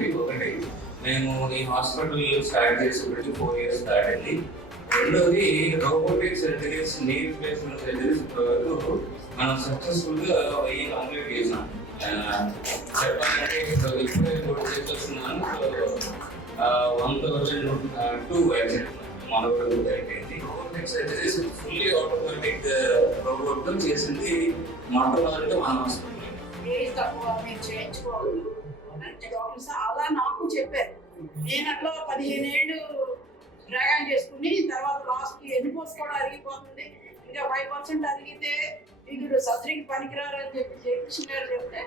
అండి. ఒకటి, మేము ఈ హాస్పిటల్ స్టార్ట్ చేసి 4 years దాటింది. రెండోది, robotic surgeries, knee replacement surgeries ఇప్పటివరకు మనం సక్సెస్ఫుల్గా 1000 కంప్లీట్ చేసాం. చెప్పాలంటే ఇప్పుడే కూడా చేస్తున్నాను. 1002 వ్యాక్సిన్ మనవడు అయిపోయింది. రోబోటిక్ సర్జరీస్ ఫుల్లీ ఆటోమేటిక్ రోబోట్తో చేసింది మొట్టమొదటి మన హాస్పిటల్. ఏజ్ తక్కువ మీరు చేయించుకోవద్దు అంటే డాక్టర్స్ అలా నాకు చెప్పారు. నేను అట్లా 15 ఏళ్ళు డ్రాగన్ చేసుకుని తర్వాత లాస్ట్కి ఎన్నిపోస్ కూడా అరిగిపోతుంది, ఇంకా 5% అరిగితే వీళ్ళు సర్జరీకి పనికిరారు అని చెప్పి జయకృష్ణ గారు చెప్తే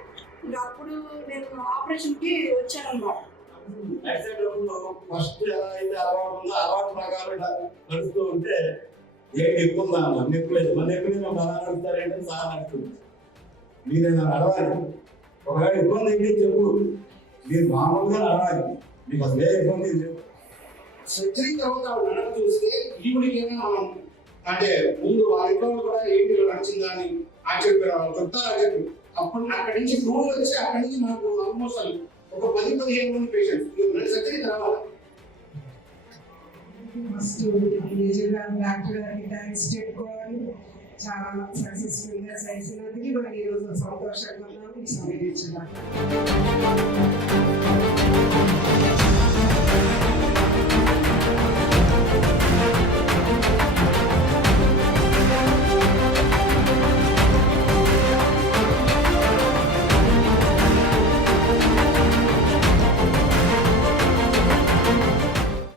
ఇంకా అప్పుడు నేను ఆపరేషన్కి వచ్చాను అన్నమాట. ఫస్ట్ ఎలా అయితే అలవాటు ఉందో అలవాటు ప్రకారం నడుస్తూ ఉంటే ఏంటి ఎక్కువ నొప్పులేదు. మన ఎప్పుడైనా బాగా నడుస్తారంటే సహా నడుస్తుంది. మీరు నడవాలి. ఒకవేళ ఇబ్బంది ఏంటి చెప్పు, మీరు మామూలుగా నడవాలి. మీకు అసలు ఏ ఇబ్బంది లేదు. సర్జరీ తర్వాత నడక చూస్తే ఈవిడికైనా మనం అంటే ముందు వాళ్ళ ఇంట్లో కూడా ఏంటి నడిచిందా అని చెప్తారా చెప్పి అప్పుడు అక్కడి నుంచి రూల్ వచ్చి అక్కడి నుంచి నాకు ఆల్మోస్ట్ ఒక 10-15 మంది పేషెంట్స్ సర్జరీ తర్వాత ఫస్ట్ మేజర్ గారు డాక్టర్ గారికి థ్యాంక్స్ చెప్పుకోవాలి. చాలా సక్సెస్ఫుల్గా చేసినందుకు మనం ఈరోజు సంతోషంగా ఉన్నాము. ఈ సమయం ఇచ్చిన